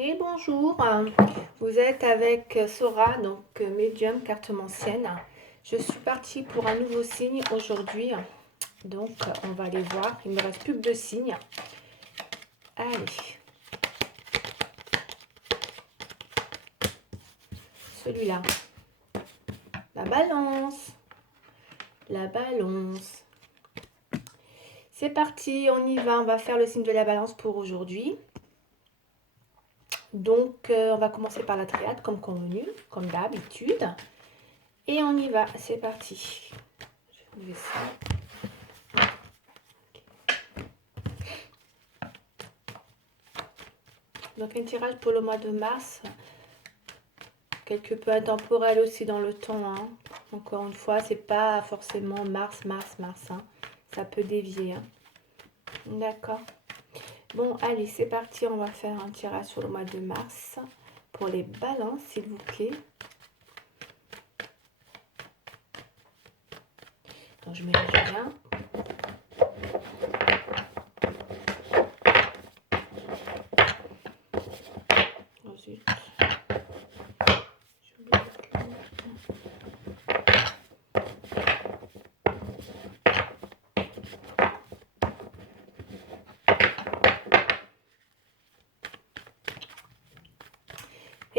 Et bonjour, vous êtes avec Sora, donc médium cartomancienne. Je suis partie pour un nouveau signe aujourd'hui, donc on va aller voir. Il ne me reste plus que 2 signes. Allez, celui-là, la balance, la balance. C'est parti, on y va, on va faire le signe de la balance pour aujourd'hui. Donc on va commencer par la triade comme convenu, comme d'habitude. Et on y va, c'est parti. Je vais enlever ça. Donc un tirage pour le mois de mars, quelque peu intemporel aussi dans le temps. Hein. Encore une fois, c'est pas forcément mars. Hein. Ça peut dévier. Hein. D'accord. Bon, allez, c'est parti. On va faire un tirage sur le mois de mars pour les balances, s'il vous plaît. Donc, je mélange bien. Ensuite,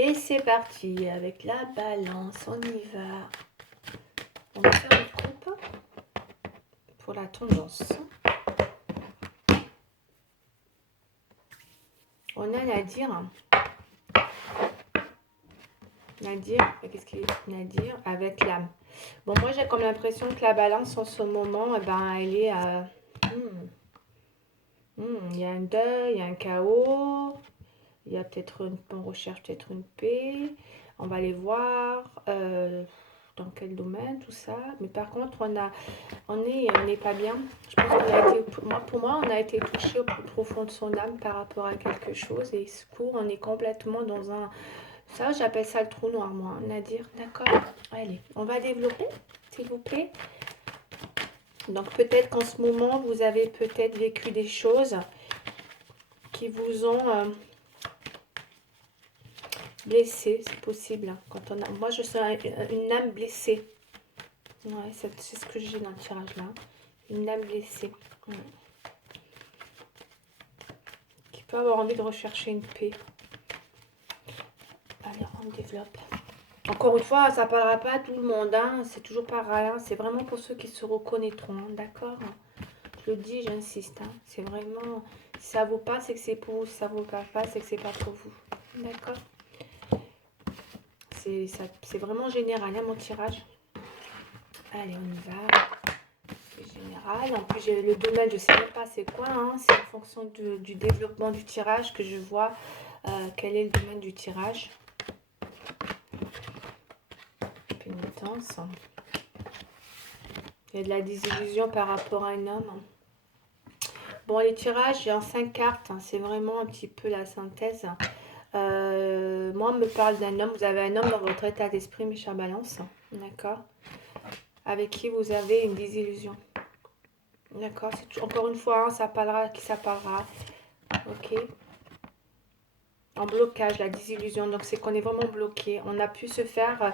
et c'est parti avec la balance. On y va. On va faire une coupe pour la tendance. On a Nadir. Qu'est-ce qu'il est Nadir avec l'âme. Bon, moi j'ai comme l'impression que la balance en ce moment, eh ben, elle est à... il y a un deuil, il y a un chaos, il y a peut-être on recherche peut-être une paix, on va aller voir dans quel domaine, tout ça. Mais par contre, on n'est pas bien. Je pense qu'on a été, pour moi, on a été touché au plus profond de son âme par rapport à quelque chose. Et ce cours, on est complètement dans un... Ça, j'appelle ça le trou noir, moi, Nadir. D'accord? Allez, on va développer, s'il vous plaît. Donc, peut-être qu'en ce moment, vous avez peut-être vécu des choses qui vous ont blessé. C'est possible. Quand on a... Moi, je sens une âme blessée. Ouais, c'est ce que j'ai dans le tirage-là. Une âme blessée. Ouais. Qui peut avoir envie de rechercher une paix. Allez, on développe. Encore une fois, ça ne parlera pas à tout le monde, hein. C'est toujours pareil, hein. C'est vraiment pour ceux qui se reconnaîtront, hein. D'accord? Je le dis, j'insiste, hein. C'est vraiment, si ça ne vaut pas, c'est que c'est pour vous, si ça ne vaut pas, c'est que c'est pas pour vous. D'accord? C'est vraiment général, hein, mon tirage. Allez, on y va. C'est général. En plus, le domaine, je ne sais même pas c'est quoi, hein. C'est en fonction du développement du tirage que je vois quel est le domaine du tirage. Pénitence. Il y a de la désillusion par rapport à un homme. Bon, les tirages, j'ai en 5 cartes. Hein, c'est vraiment un petit peu la synthèse. Moi, on me parle d'un homme. Vous avez un homme dans votre état d'esprit, mes chers balances. D'accord? Avec qui vous avez une désillusion. D'accord? Encore une fois, hein, ça parlera qui ça parlera. Ok? En blocage, la désillusion. Donc, c'est qu'on est vraiment bloqué. On a pu se faire...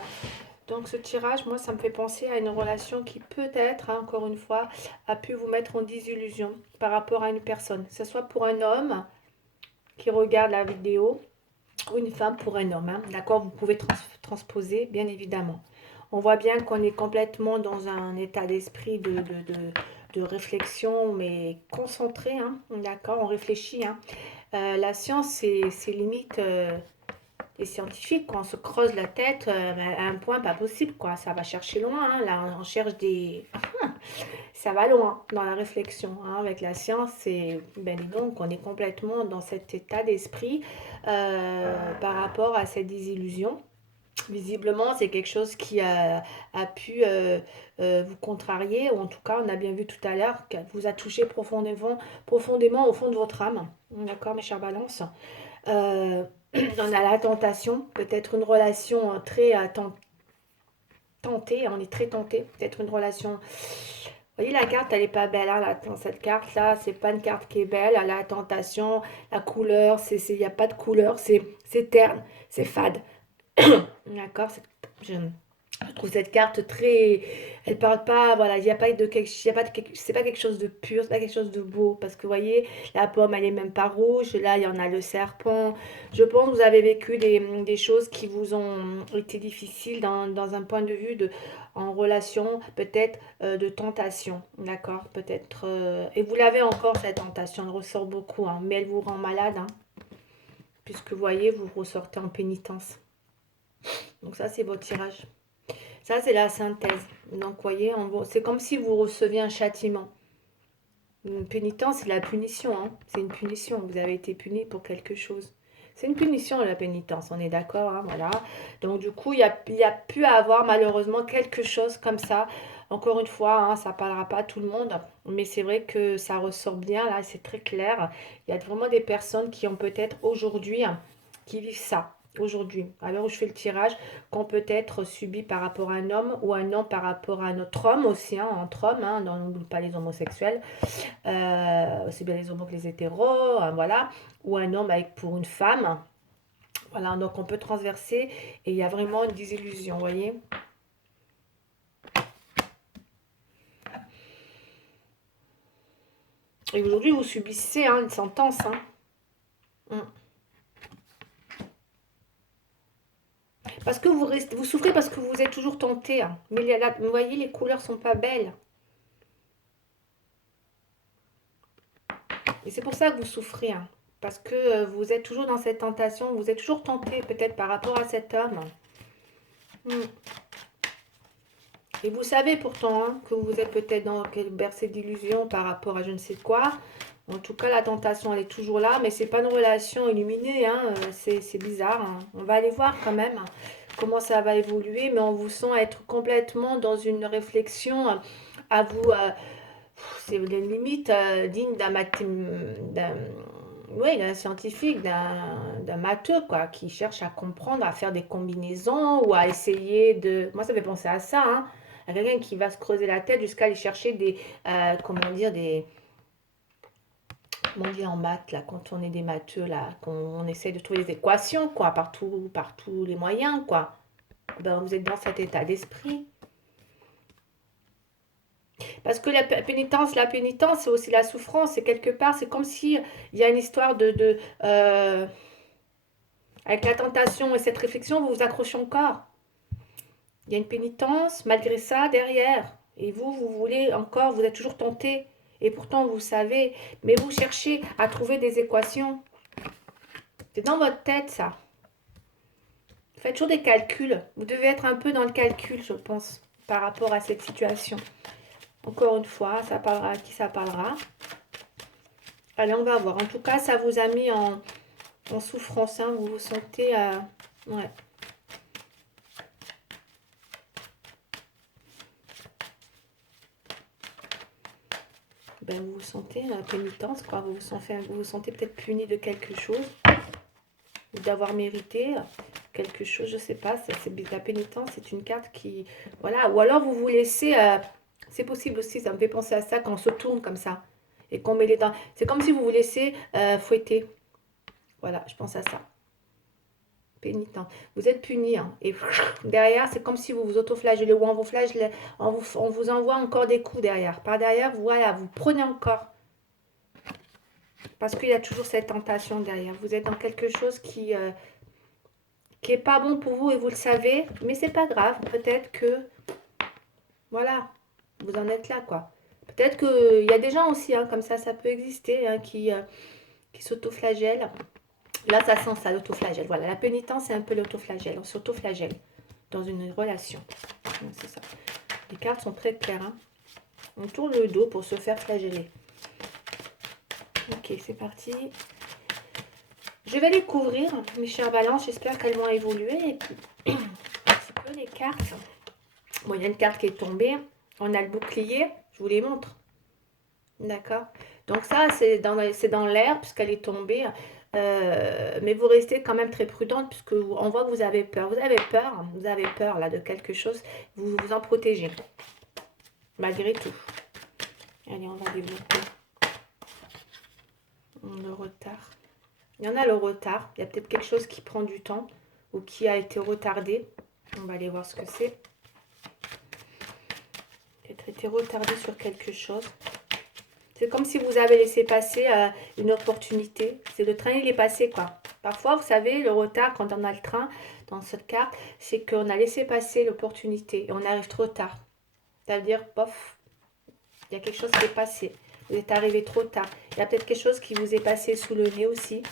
Donc ce tirage, moi, ça me fait penser à une relation qui peut-être, hein, encore une fois, a pu vous mettre en désillusion par rapport à une personne. Que ce soit pour un homme qui regarde la vidéo ou une femme pour un homme. Hein. D'accord? Vous pouvez transposer, bien évidemment. On voit bien qu'on est complètement dans un état d'esprit de réflexion, mais concentré. Hein. D'accord? On réfléchit. Hein. La science, c'est limite... les scientifiques, quand on se creuse la tête à un point pas possible, quoi. Ça va chercher loin. Hein. Là, on cherche des... ça va loin dans la réflexion. Hein. Avec la science, c'est... Ben, donc, on est complètement dans cet état d'esprit par rapport à cette désillusion. Visiblement, c'est quelque chose qui a pu vous contrarier, ou en tout cas, on a bien vu tout à l'heure qu'elle vous a touché profondément au fond de votre âme. D'accord, mes chers balances? On a la tentation, peut-être une relation très tentée, on est très tenté, peut-être une relation Vous voyez, la carte, elle est pas belle, hein, dans cette carte-là, c'est pas une carte qui est belle. La tentation, la couleur, il n'y a pas de couleur, c'est terne, c'est fade. D'accord, je, je trouve cette carte très, elle parle pas, voilà, il n'y a pas de quelque, il y a pas de c'est pas quelque chose de pur, c'est pas quelque chose de beau, parce que vous voyez, la pomme, elle est même pas rouge, là, il y en a le serpent. Je pense que vous avez vécu des choses qui vous ont été difficiles dans un point de vue en relation, peut-être de tentation, d'accord, peut-être, et vous l'avez encore cette tentation, elle ressort beaucoup, hein, mais elle vous rend malade, hein, puisque vous voyez, vous ressortez en pénitence. Donc ça, c'est votre tirage. Ça, c'est la synthèse. Donc, vous voyez, c'est comme si vous receviez un châtiment. Une pénitence, c'est la punition, hein. C'est une punition. Vous avez été puni pour quelque chose. C'est une punition, la pénitence, on est d'accord, hein, voilà. Donc, du coup, il y a pu avoir malheureusement quelque chose comme ça. Encore une fois, hein, ça ne parlera pas à tout le monde, mais c'est vrai que ça ressort bien, là, c'est très clair. Il y a vraiment des personnes qui ont peut-être aujourd'hui, hein, qui vivent ça aujourd'hui, à l'heure où je fais le tirage, qu'on peut être subi par rapport à un homme ou un homme par rapport à un autre homme aussi, hein, entre hommes, hein, on n'oublie pas les homosexuels, aussi bien les homos que les hétéros, hein, voilà, ou un homme avec pour une femme, voilà, donc on peut transverser et il y a vraiment une désillusion, vous voyez. Et aujourd'hui, vous subissez, hein, une sentence, hein. Mm. Parce que vous souffrez parce que vous êtes toujours tenté, hein. Mais vous voyez, les couleurs sont pas belles. Et c'est pour ça que vous souffrez, hein. Parce que vous êtes toujours dans cette tentation, vous êtes toujours tenté peut-être par rapport à cet homme. Mm. Et vous savez pourtant, hein, que vous êtes peut-être dans quel bercé d'illusions par rapport à je ne sais quoi. En tout cas, la tentation, elle est toujours là, mais c'est pas une relation illuminée, hein, c'est bizarre, hein. On va aller voir quand même, hein, comment ça va évoluer, mais on vous sent être complètement dans une réflexion, à vous, c'est les limites dignes oui, d'un scientifique, d'un matheux, quoi, qui cherche à comprendre, à faire des combinaisons ou à essayer de... Moi, ça fait penser à ça, hein, à quelqu'un qui va se creuser la tête jusqu'à aller chercher comment dire, comment on dit en maths, là, quand on est des matheux, là, qu'on essaie de trouver des équations, quoi, par tous les moyens, quoi. Ben, vous êtes dans cet état d'esprit. Parce que la pénitence, c'est aussi la souffrance. Et quelque part, c'est comme si il y a une histoire avec la tentation et cette réflexion, vous vous accrochez encore. Il y a une pénitence, malgré ça, derrière. Et vous voulez encore, vous êtes toujours tenté. Et pourtant, vous savez, mais vous cherchez à trouver des équations. C'est dans votre tête, ça. Faites toujours des calculs. Vous devez être un peu dans le calcul, je pense, par rapport à cette situation. Encore une fois, ça parlera à qui ça parlera. Allez, on va voir. En tout cas, ça vous a mis en souffrance. Hein. Vous vous sentez... ouais. Ben, vous vous sentez la pénitence, quoi. Vous vous sentez peut-être puni de quelque chose. Ou d'avoir mérité quelque chose, je sais pas. La pénitence, c'est une carte qui... Voilà. Ou alors, vous vous laissez... c'est possible aussi, ça me fait penser à ça quand on se tourne comme ça. Et qu'on met les dents. C'est comme si vous vous laissez fouetter. Voilà, je pense à ça. Pénitent. Vous êtes puni, hein, et derrière, c'est comme si vous vous autoflagellez ou on vous envoie encore des coups derrière. Par derrière, voilà, vous prenez encore. Parce qu'il y a toujours cette tentation derrière. Vous êtes dans quelque chose qui est pas bon pour vous et vous le savez, mais c'est pas grave. Peut-être que, voilà, vous en êtes là, quoi. Peut-être qu'il y a des gens aussi, hein, comme ça peut exister, hein, qui s'autoflagellent. Là, ça sent ça, l'autoflagelle. Voilà, la pénitence, c'est un peu l'autoflagelle. On s'autoflagelle dans une relation. C'est ça. Les cartes sont très claires. Hein. On tourne le dos pour se faire flageller. Ok, c'est parti. Je vais les couvrir, mes chères balances. J'espère qu'elles vont évoluer. Et puis, un petit peu les cartes. Bon, il y a une carte qui est tombée. On a le bouclier. Je vous les montre. D'accord. Donc ça, c'est dans l'air puisqu'elle est tombée. Mais vous restez quand même très prudente puisque on voit que vous avez peur. Vous avez peur là de quelque chose. Vous vous en protégez. Malgré tout. Allez, on va développer le retard. Il y en a le retard. Il y a peut-être quelque chose qui prend du temps ou qui a été retardé. On va aller voir ce que c'est. Peut-être été retardé sur quelque chose. C'est comme si vous avez laissé passer une opportunité. C'est le train, il est passé, quoi. Parfois, vous savez, le retard, quand on a le train, dans cette carte, c'est qu'on a laissé passer l'opportunité et on arrive trop tard. Ça veut dire, bof, il y a quelque chose qui est passé. Vous êtes arrivé trop tard. Il y a peut-être quelque chose qui vous est passé sous le nez aussi.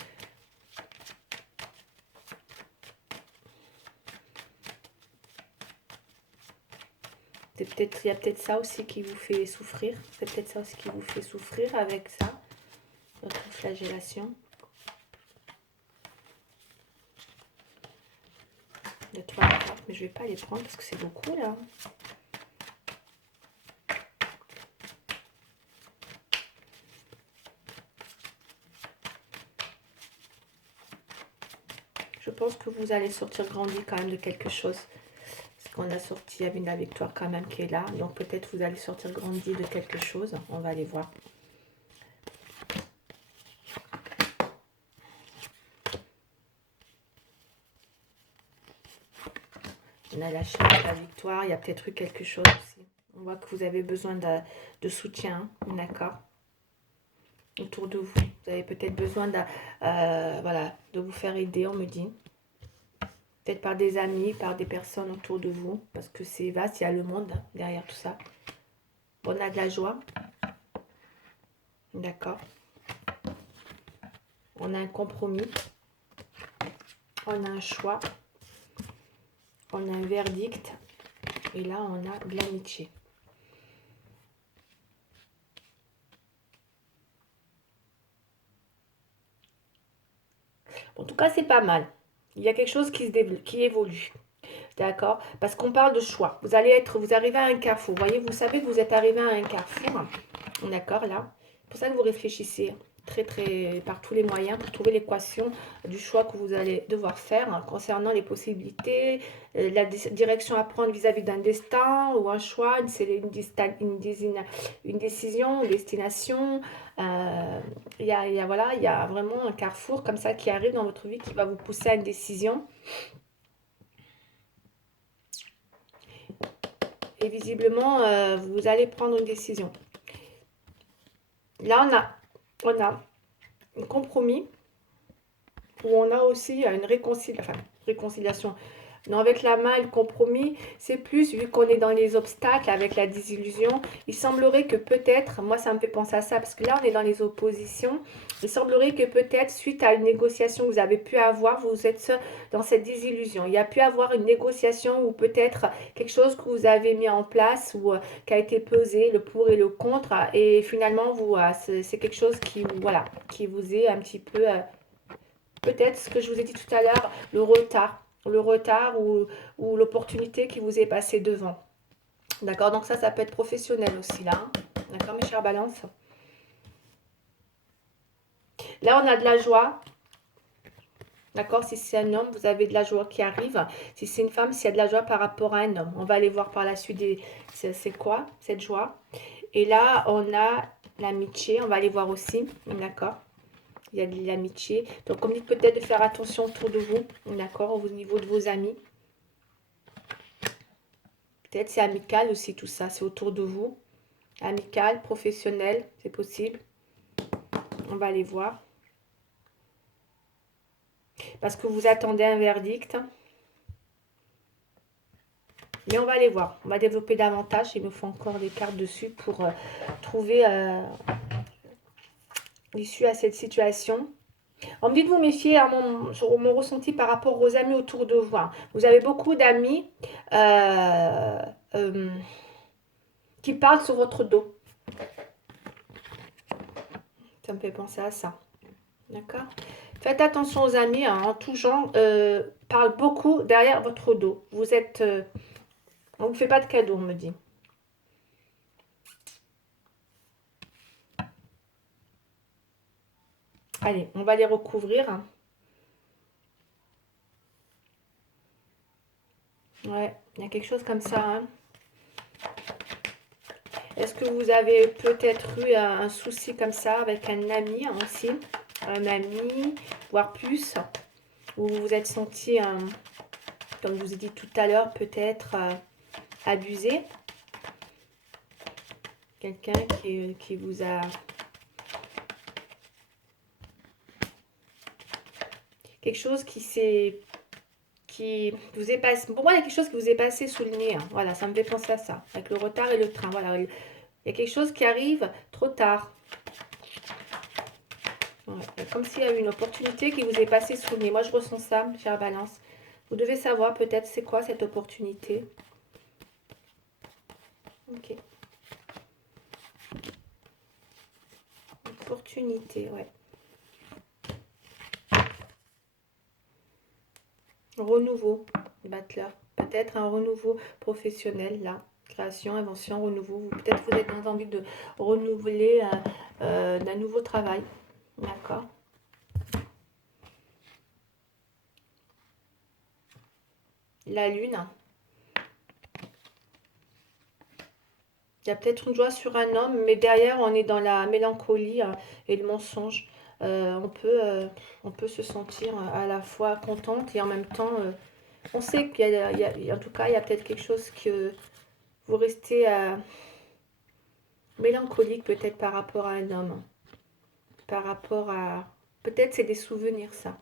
Il y a peut-être ça aussi qui vous fait souffrir. C'est peut-être ça aussi qui vous fait souffrir avec ça. Votre flagellation. De 3 cartes, mais je vais pas les prendre parce que c'est beaucoup là. Je pense que vous allez sortir grandi quand même de quelque chose. Parce qu'on a sorti, il y avait la victoire quand même qui est là. Donc peut-être vous allez sortir grandi de quelque chose. On va aller voir. On a la chance, la victoire. Il y a peut-être eu quelque chose aussi. On voit que vous avez besoin de soutien. D'accord. Autour de vous. Vous avez peut-être besoin voilà, de vous faire aider, on me dit. Peut-être par des amis, par des personnes autour de vous. Parce que c'est vaste, il y a le monde derrière tout ça. On a de la joie. D'accord. On a un compromis. On a un choix. On a un verdict. Et là, on a de l'amitié. En tout cas, c'est pas mal. Il y a quelque chose qui se développe, qui évolue. D'accord? Parce qu'on parle de choix. Vous arrivez à un carrefour. Vous voyez, vous savez que vous êtes arrivé à un carrefour. D'accord, là. C'est pour ça que vous réfléchissez par tous les moyens pour trouver l'équation du choix que vous allez devoir faire concernant les possibilités, la direction à prendre vis-à-vis d'un destin ou un choix, une décision, une destination. Voilà, il y a vraiment un carrefour comme ça qui arrive dans votre vie qui va vous pousser à une décision. Et visiblement, vous allez prendre une décision. Là, on a un compromis où on a aussi une réconciliation. Non, avec la main, le compromis, c'est plus, vu qu'on est dans les obstacles avec la désillusion, il semblerait que peut-être, moi ça me fait penser à ça, parce que là on est dans les oppositions, il semblerait que peut-être suite à une négociation que vous avez pu avoir, vous êtes dans cette désillusion. Il y a pu avoir une négociation ou peut-être quelque chose que vous avez mis en place ou qui a été pesé, le pour et le contre, et finalement c'est quelque chose qui, voilà, qui vous est un petit peu... peut-être ce que je vous ai dit tout à l'heure, le retard ou l'opportunité qui vous est passée devant. D'accord? Donc ça peut être professionnel aussi là. D'accord, mes chères balances? Là, on a de la joie. D'accord? Si c'est un homme, vous avez de la joie qui arrive. Si c'est une femme, s'il y a de la joie par rapport à un homme. On va aller voir par la suite c'est quoi cette joie. Et là, on a l'amitié. On va aller voir aussi. D'accord? Il y a de l'amitié. Donc, on dit peut-être de faire attention autour de vous. D'accord? Au niveau de vos amis. Peut-être c'est amical aussi tout ça, c'est autour de vous. Amical, professionnel, c'est possible. On va aller voir. Parce que vous attendez un verdict. Mais on va aller voir. On va développer davantage. Il me faut encore des cartes dessus pour trouver l'issue à cette situation. On me dit de vous méfier à mon ressenti par rapport aux amis autour de vous. Vous avez beaucoup d'amis qui parlent sur votre dos. Ça me fait penser à ça. D'accord? Faites attention aux amis, en tout genre, parlent beaucoup derrière votre dos. Vous êtes... on ne vous fait pas de cadeaux, on me dit. Allez, on va les recouvrir. Ouais, il y a quelque chose comme ça. Hein. Est-ce que vous avez peut-être eu un souci comme ça avec un ami aussi, un ami, voire plus, où vous vous êtes senti, comme je vous ai dit tout à l'heure, peut-être abusé? Quelqu'un qui vous a... Quelque chose qui vous est passé... Pour moi, il y a quelque chose qui vous est passé sous le nez. Hein. Voilà, ça me fait penser à ça. Avec le retard et le train. Voilà, il y a quelque chose qui arrive trop tard. Ouais, comme s'il y a eu une opportunité qui vous est passée sous le nez. Moi, je ressens ça, chère Balance. Vous devez savoir peut-être c'est quoi cette opportunité. Ok. Opportunité, ouais. Renouveau, Battler. Peut-être un renouveau professionnel, là. Création, invention, renouveau. Peut-être vous êtes dans envie de renouveler d'un nouveau travail. D'accord. La lune. Il y a peut-être une joie sur un homme, mais derrière, on est dans la mélancolie et le mensonge. On peut se sentir à la fois contente et en même temps, on sait en tout cas, il y a peut-être quelque chose que vous restez mélancolique peut-être par rapport à un homme, par rapport à... Peut-être c'est des souvenirs, ça.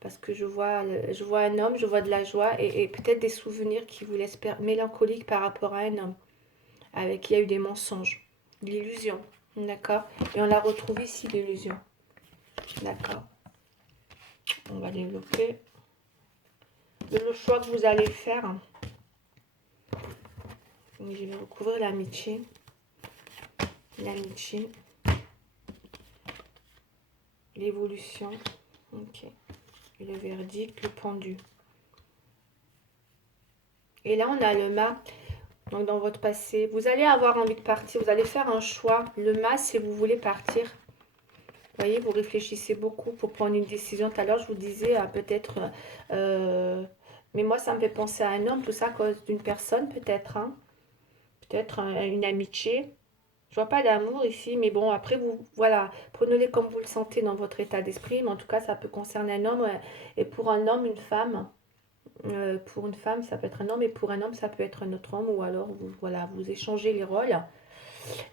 Parce que je vois un homme, je vois de la joie et peut-être des souvenirs qui vous laissent mélancolique par rapport à un homme, avec qui il y a eu des mensonges, de l'illusion. D'accord. Et on la retrouve ici, l'illusion. D'accord. On va développer. Le choix que vous allez faire. Donc, je vais recouvrir l'amitié. L'amitié. L'évolution. Ok. Et le verdict, le pendu. Et là, on a le mât. Donc, dans votre passé, vous allez avoir envie de partir. Vous allez faire un choix. Le mât, si vous voulez partir. Vous voyez, vous réfléchissez beaucoup pour prendre une décision. Tout à l'heure, je vous disais peut-être... mais moi, ça me fait penser à un homme. Tout ça à cause d'une personne, peut-être. Hein. Peut-être une amitié. Je vois pas d'amour ici, mais bon, après, vous, voilà, prenez-les comme vous le sentez dans votre état d'esprit, mais en tout cas, ça peut concerner un homme, et pour un homme, une femme. Pour une femme, ça peut être un homme, et pour un homme, ça peut être un autre homme, ou alors, vous, voilà, vous échangez les rôles.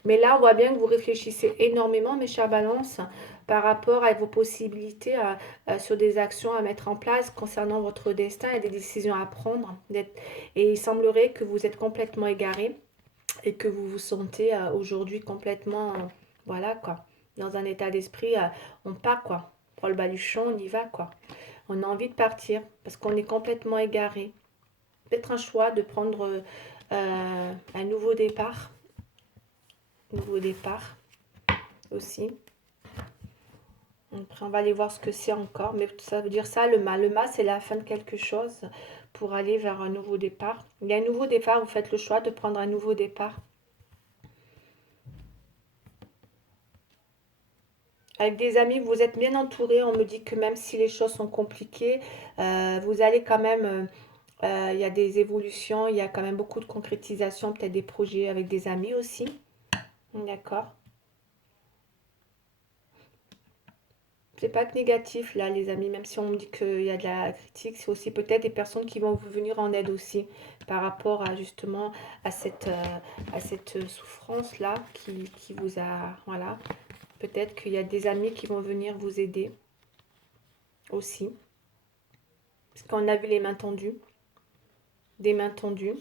Mais là, on voit bien que vous réfléchissez énormément, mes chers balances, par rapport à vos possibilités sur des actions à mettre en place concernant votre destin et des décisions à prendre. Et il semblerait que vous êtes complètement égaré et que vous vous sentez aujourd'hui complètement, voilà quoi, dans un état d'esprit, on part quoi, on prend le baluchon, on y va quoi. On a envie de partir parce qu'on est complètement égaré. Peut-être un choix de prendre un nouveau départ aussi. Après, on va aller voir ce que c'est encore, mais ça veut dire ça, le mât. Le mât, c'est la fin de quelque chose pour aller vers un nouveau départ. Il y a un nouveau départ, vous faites le choix de prendre un nouveau départ. Avec des amis, vous êtes bien entouré. On me dit que même si les choses sont compliquées, vous allez quand même... il y a des évolutions, il y a quand même beaucoup de concrétisation, peut-être des projets avec des amis aussi. D'accord. C'est pas que négatif là, les amis, même si on me dit qu'il y a de la critique, c'est aussi peut-être des personnes qui vont vous venir en aide aussi par rapport à justement à cette souffrance là qui vous a... Voilà. Peut-être qu'il y a des amis qui vont venir vous aider aussi. Parce qu'on a vu les mains tendues. Des mains tendues.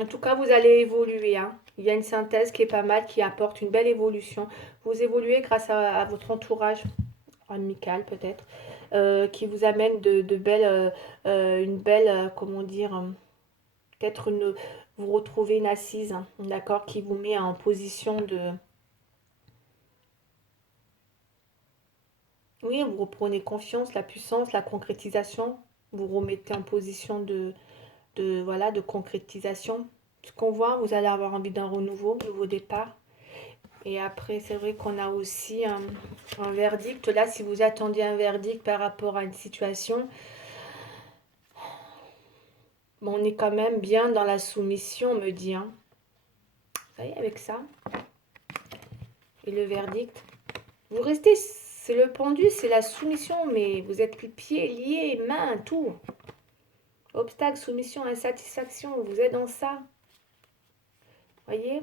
En tout cas, vous allez évoluer. Hein. Il y a une synthèse qui est pas mal, qui apporte une belle évolution. Vous évoluez grâce à votre entourage amical peut-être, qui vous amène de belles, une belle, comment dire, peut-être vous retrouvez une assise, hein, d'accord, qui vous met en position de... Oui, vous reprenez confiance, la puissance, la concrétisation. Vous remettez en position voilà, de concrétisation. Ce qu'on voit, vous allez avoir envie d'un renouveau, nouveau départ. Et après, c'est vrai qu'on a aussi un verdict. Là, si vous attendiez un verdict par rapport à une situation, Bon, on est quand même bien dans la soumission, on me dit. Hein. Vous voyez, avec ça. Et le verdict. Vous restez, c'est le pendu, c'est la soumission, mais vous êtes pieds liés, mains, tout. Obstacle, soumission, insatisfaction, vous êtes dans ça. Voyez?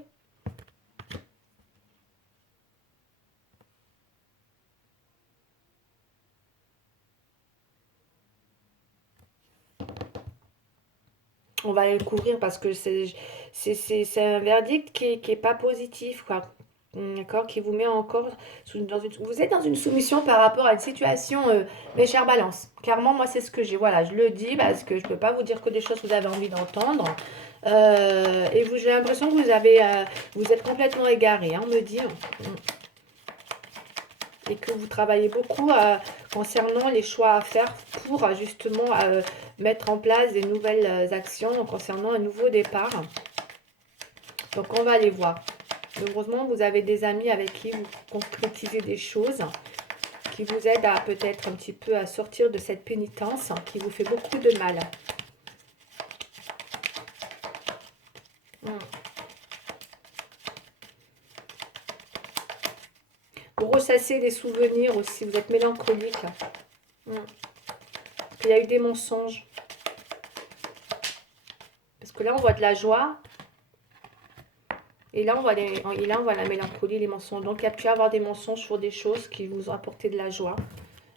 On va aller le couvrir parce que c'est un verdict qui est pas positif, quoi. D'accord? Qui vous met encore dans une... Vous êtes dans une soumission par rapport à une situation, mes chères balances. Clairement, moi, c'est ce que j'ai. Voilà, je le dis parce que je ne peux pas vous dire que des choses que vous avez envie d'entendre. Et vous, j'ai l'impression que vous avez, vous êtes complètement égaré, hein, on me dit. Et que vous travaillez beaucoup concernant les choix à faire pour justement mettre en place des nouvelles actions concernant un nouveau départ. Donc on va aller voir. Heureusement, vous avez des amis avec qui vous concrétisez des choses qui vous aident à peut-être un petit peu à sortir de cette pénitence qui vous fait beaucoup de mal. Vous ressassez des souvenirs aussi, vous êtes mélancolique. Il y a eu des mensonges. Parce que là, on voit de la joie. Et là, on voit la mélancolie, les mensonges. Donc, il y a pu avoir des mensonges sur des choses qui vous ont apporté de la joie.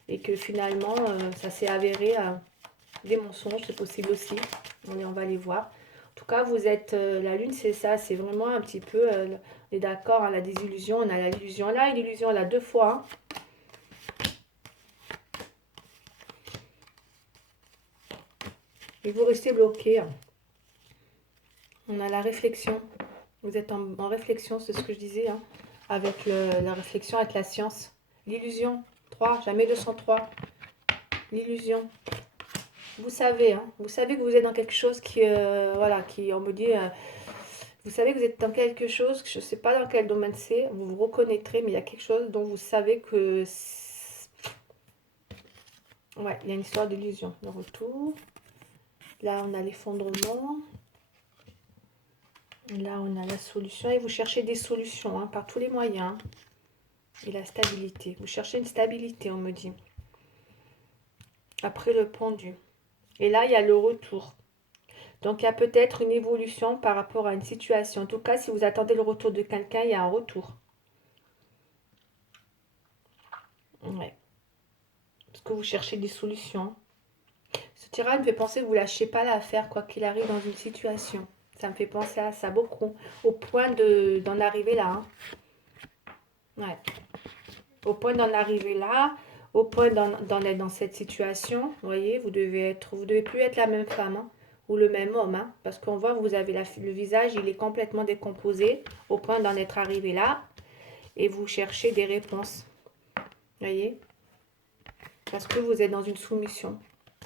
Et que finalement, ça s'est avéré des mensonges, c'est possible aussi. On va les voir. En tout cas, vous êtes... la lune, c'est ça. C'est vraiment un petit peu... on est d'accord, hein, la désillusion. On a l'illusion là et l'illusion là, deux fois. Hein. Et vous restez bloqué. Hein. On a la réflexion. Vous êtes en réflexion, c'est ce que je disais, hein, avec la réflexion, avec la science. L'illusion, 3, jamais 203. L'illusion. Vous savez, hein, vous savez que vous êtes dans quelque chose qui, voilà, qui, on me dit, vous savez que vous êtes dans quelque chose, je ne sais pas dans quel domaine c'est, vous vous reconnaîtrez, mais il y a quelque chose dont vous savez que... Ouais, il y a une histoire d'illusion. Le retour. Là, on a l'effondrement. Là, on a la solution. Et vous cherchez des solutions, hein, par tous les moyens. Et la stabilité. Vous cherchez une stabilité, on me dit. Après le pendu. Et là, il y a le retour. Donc, il y a peut-être une évolution par rapport à une situation. En tout cas, si vous attendez le retour de quelqu'un, il y a un retour. Ouais. Parce que vous cherchez des solutions. Ce tirage me fait penser que vous ne lâchez pas l'affaire, quoi qu'il arrive dans une situation. Ça me fait penser à ça beaucoup. Au point d'en arriver là. Hein. Ouais. Au point d'en arriver là. Au point d'en être dans cette situation. Vous voyez, vous devez plus être la même femme. Hein, ou le même homme. Hein, parce qu'on voit, vous avez le visage, il est complètement décomposé. Au point d'en être arrivé là. Et vous cherchez des réponses. Vous voyez? Parce que vous êtes dans une soumission.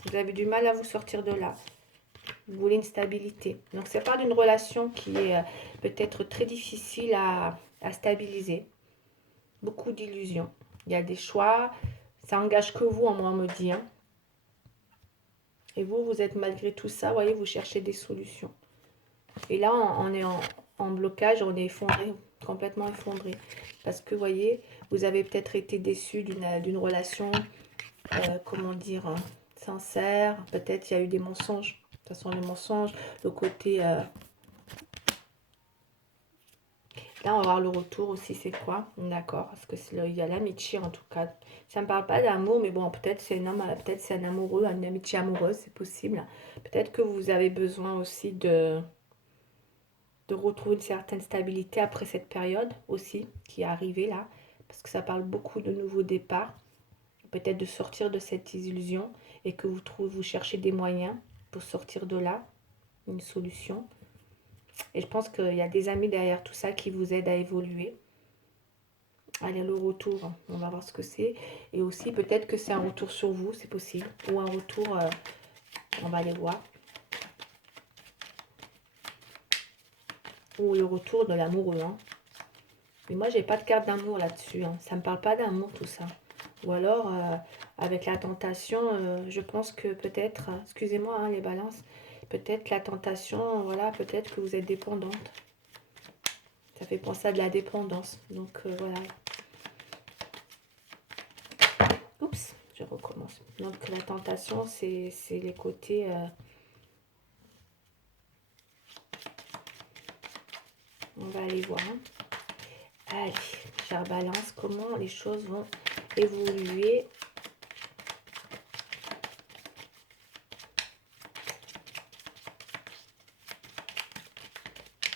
Vous avez du mal à vous sortir de là. Vous voulez une stabilité. Donc, c'est pas d'une relation qui est peut-être très difficile à stabiliser. Beaucoup d'illusions. Il y a des choix. Ça engage que vous, moi, on me dit. Hein. Et vous, vous êtes malgré tout ça, vous voyez, vous cherchez des solutions. Et là, on est en blocage, on est effondré, complètement effondré. Parce que, vous voyez, vous avez peut-être été déçu d'une relation, comment dire, sincère. Peut-être il y a eu des mensonges. De toute façon, les mensonges, le côté... Là, on va voir le retour aussi, c'est quoi? D'accord, parce que il y a l'amitié en tout cas. Ça ne me parle pas d'amour, mais bon, peut-être c'est un homme, peut-être c'est un amoureux, une amitié amoureuse, c'est possible. Peut-être que vous avez besoin aussi de retrouver une certaine stabilité après cette période aussi qui est arrivée là, parce que ça parle beaucoup de nouveaux départs. Peut-être de sortir de cette illusion et que vous cherchez des moyens pour sortir de là, une solution. Et je pense qu'il y a des amis derrière tout ça qui vous aident à évoluer. Allez, le retour, on va voir ce que c'est. Et aussi, peut-être que c'est un retour sur vous, c'est possible. Ou un retour, on va aller voir. Ou le retour de l'amoureux. Hein. Mais moi, j'ai pas de carte d'amour là-dessus. Hein. Ça me parle pas d'amour, tout ça. Ou alors, avec la tentation, je pense que peut-être, excusez-moi, hein, les balances, Peut-être la tentation, voilà, peut-être que vous êtes dépendante. Ça fait penser à de la dépendance. Donc, voilà. Oups, je recommence. Donc, la tentation, c'est les côtés... on va aller voir. Allez, chère Balance, comment les choses vont évoluer.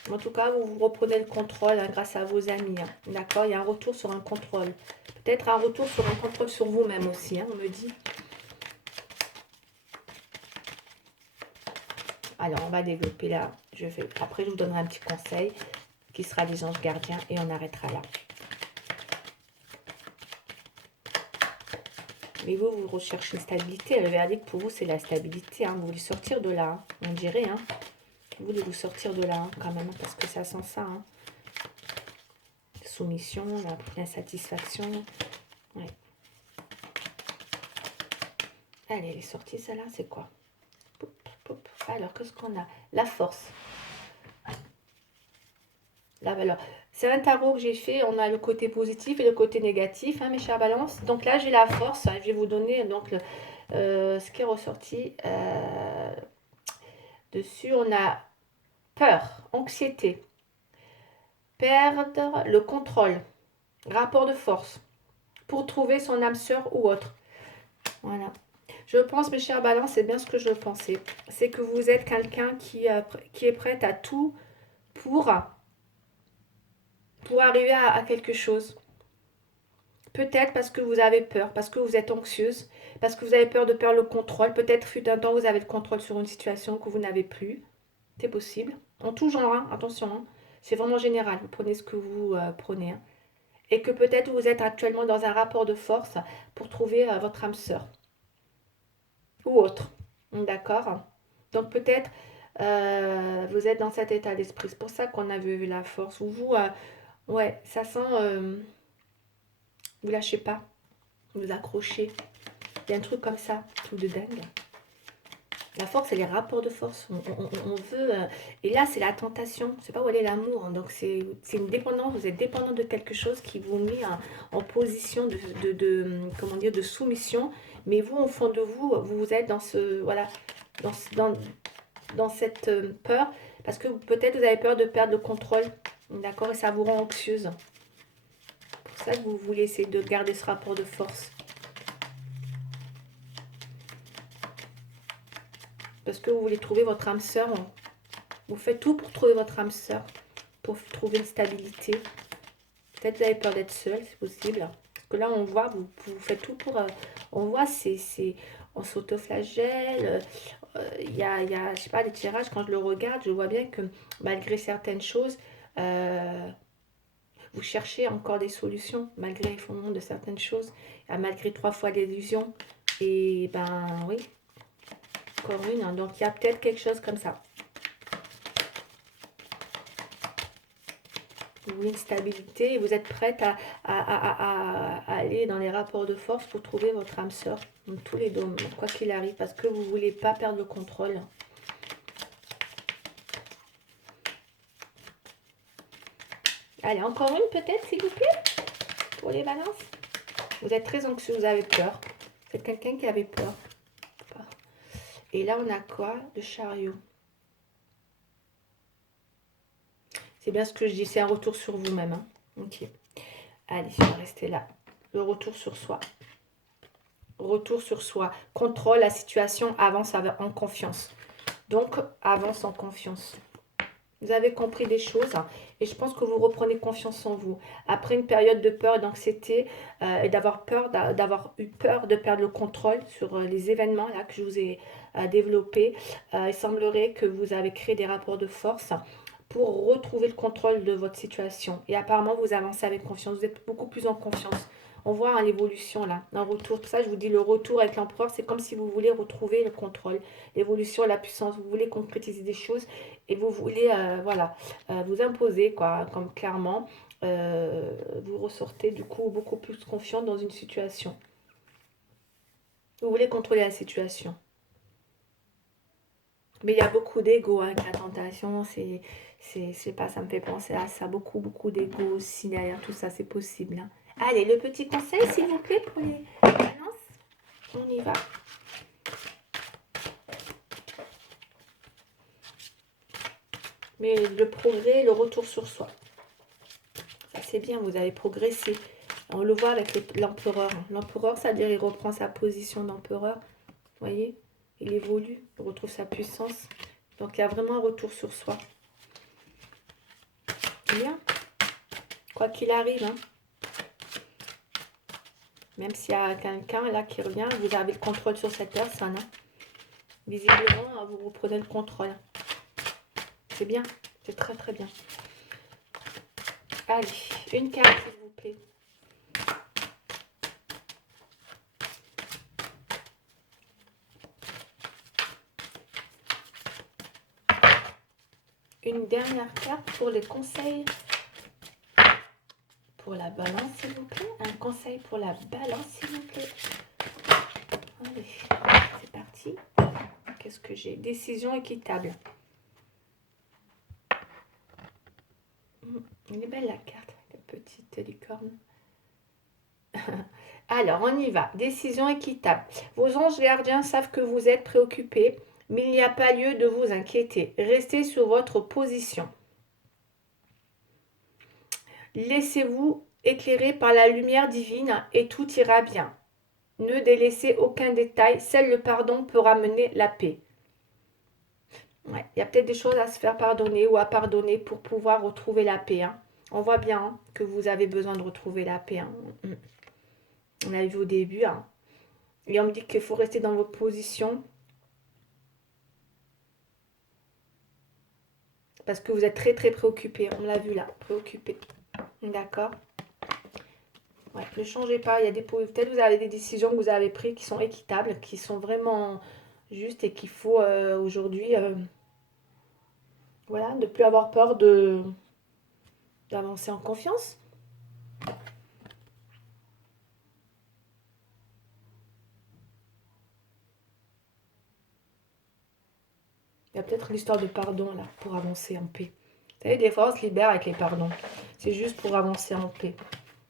En tout cas, vous reprenez le contrôle hein, grâce à vos amis. Hein. D'accord? Il y a un retour sur un contrôle. Peut-être un retour sur un contrôle sur vous-même aussi, hein, on me dit. Alors, on va développer là. Après, je vous donnerai un petit conseil qui sera les anges gardiens et on arrêtera là. Mais vous, vous recherchez une stabilité. Le verdict pour vous, c'est la stabilité. Hein. Vous voulez sortir de là, hein. On dirait. Hein. Vous voulez vous sortir de là, hein, quand même, parce que ça sent ça. Hein. Soumission, l'insatisfaction. Ouais. Allez, les sorties, celle-là, c'est quoi? Poup, poup. Alors, qu'est-ce qu'on a? La force. Là, alors, c'est un tarot que j'ai fait. On a le côté positif et le côté négatif, hein, mes chères balances. Donc là, j'ai la force. Je vais vous donner donc ce qui est ressorti. Dessus, on a peur, anxiété, perdre le contrôle, rapport de force, pour trouver son âme sœur ou autre. Voilà. Je pense, mes chères balances, c'est bien ce que je pensais. C'est que vous êtes quelqu'un qui est prête à tout pour arriver à quelque chose. Peut-être parce que vous avez peur, parce que vous êtes anxieuse, parce que vous avez peur de perdre le contrôle. Peut-être fut un temps vous avez le contrôle sur une situation que vous n'avez plus. C'est possible. En tout genre, hein, attention. Hein. C'est vraiment général. Vous prenez ce que vous prenez. Hein. Et que peut-être vous êtes actuellement dans un rapport de force pour trouver votre âme sœur. Ou autre. D'accord? Donc peut-être vous êtes dans cet état d'esprit. C'est pour ça qu'on a vu la force. Ou vous, ouais, ça sent... vous lâchez pas. Vous accrochez. Il y a un truc comme ça. Truc de dingue. La force, c'est les rapports de force. On veut... et là, c'est la tentation. C'est pas où est l'amour. Hein. Donc c'est une dépendance. Vous êtes dépendant de quelque chose qui vous met en position comment dire, de soumission. Mais vous, au fond de vous, vous êtes dans ce... Voilà. Dans cette peur, parce que peut-être vous avez peur de perdre le contrôle, d'accord, et ça vous rend anxieuse. C'est pour ça que vous voulez essayer de garder ce rapport de force. Parce que vous voulez trouver votre âme sœur. Vous faites tout pour trouver votre âme sœur, pour trouver une stabilité. Peut-être vous avez peur d'être seule, c'est possible. Parce que là, on voit, vous faites tout pour... on voit, on s'autoflagelle. Il y a, je sais pas, les tirages, quand je le regarde, je vois bien que malgré certaines choses, vous cherchez encore des solutions, malgré l'effondrement de certaines choses, malgré 3 fois l'illusion. Et ben oui, encore une. Hein, donc il y a peut-être quelque chose comme ça. Vous voulez une stabilité et vous êtes prête à aller dans les rapports de force pour trouver votre âme sœur. Dans tous les domaines, quoi qu'il arrive, parce que vous ne voulez pas perdre le contrôle. Allez, encore une peut-être, s'il vous plaît, pour les balances. Vous êtes très anxieux, vous avez peur. C'est quelqu'un qui avait peur. Et là, on a quoi? Le chariot. C'est bien ce que je dis, c'est un retour sur vous-même. Hein. Ok. Allez, on va rester là. Le retour sur soi. Retour sur soi. Contrôle la situation, avance en confiance. Donc, avance en confiance. Vous avez compris des choses hein, et je pense que vous reprenez confiance en vous. Après une période de peur et d'anxiété et d'avoir eu peur de perdre le contrôle sur les événements là, que je vous ai développés, il semblerait que vous avez créé des rapports de force pour retrouver le contrôle de votre situation. Et apparemment, vous avancez avec confiance. Vous êtes beaucoup plus en confiance. On voit hein, l'évolution là, un retour. Tout ça, je vous dis, le retour avec l'empereur, c'est comme si vous voulez retrouver le contrôle, l'évolution, la puissance. Vous voulez concrétiser des choses et vous voulez, voilà, vous imposer, quoi, comme clairement, vous ressortez du coup beaucoup plus confiant dans une situation. Vous voulez contrôler la situation. Mais il y a beaucoup d'ego, hein, avec la tentation, je sais pas, ça me fait penser à ça, beaucoup, beaucoup d'ego aussi derrière tout ça, c'est possible, hein. Allez, le petit conseil, s'il vous plaît, pour les balances, on y va. Mais le progrès, le retour sur soi, ça c'est bien, vous avez progressé. On le voit avec l'empereur. L'empereur, ça veut dire il reprend sa position d'empereur, vous voyez, il évolue, il retrouve sa puissance. Donc il y a vraiment un retour sur soi. Bien, quoi qu'il arrive, hein. Même s'il y a quelqu'un là qui revient, vous avez le contrôle sur cette personne, hein. Visiblement, vous reprenez le contrôle. C'est bien, c'est très très bien. Allez, une carte s'il vous plaît. Une dernière carte pour les conseils. Pour la balance s'il vous plaît. Un conseil pour la balance s'il vous plaît. Allez, c'est parti. Qu'est-ce que j'ai? Décision équitable. Elle est belle la carte, la petite licorne. Alors, on y va. Décision équitable. Vos anges gardiens savent que vous êtes préoccupés, mais il n'y a pas lieu de vous inquiéter. Restez sur votre position. Laissez-vous éclairer par la lumière divine et tout ira bien. Ne délaissez aucun détail. Seul le pardon peut ramener la paix. Ouais, il y a peut-être des choses à se faire pardonner ou à pardonner pour pouvoir retrouver la paix, hein. On voit bien, hein, que vous avez besoin de retrouver la paix, hein. On l'a vu au début, hein. Et on me dit qu'il faut rester dans votre position parce que vous êtes très très préoccupé. On l'a vu là, préoccupé. D'accord. Ouais, ne changez pas. Il y a des peut-être vous avez des décisions que vous avez prises qui sont équitables, qui sont vraiment justes et qu'il faut aujourd'hui, voilà, ne plus avoir peur d'avancer en confiance. Il y a peut-être l'histoire de pardon là pour avancer en paix. Vous savez, des fois on se libère avec les pardons. C'est juste pour avancer en paix.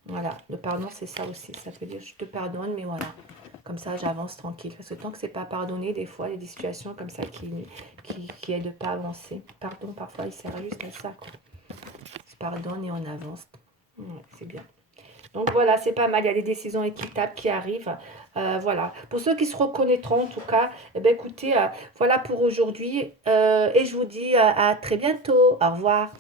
Voilà, le pardon c'est ça aussi. Ça veut dire je te pardonne, mais voilà. Comme ça j'avance tranquille. Parce que tant que c'est pas pardonné, des fois il y a des situations comme ça qui aident pas à avancer. Pardon, parfois il sert juste à ça, quoi. On se pardonne et on avance. Ouais, c'est bien. Donc voilà, c'est pas mal. Il y a des décisions équitables qui arrivent. Voilà. Pour ceux qui se reconnaîtront, en tout cas, eh bien, écoutez, voilà pour aujourd'hui. Et je vous dis à très bientôt. Au revoir.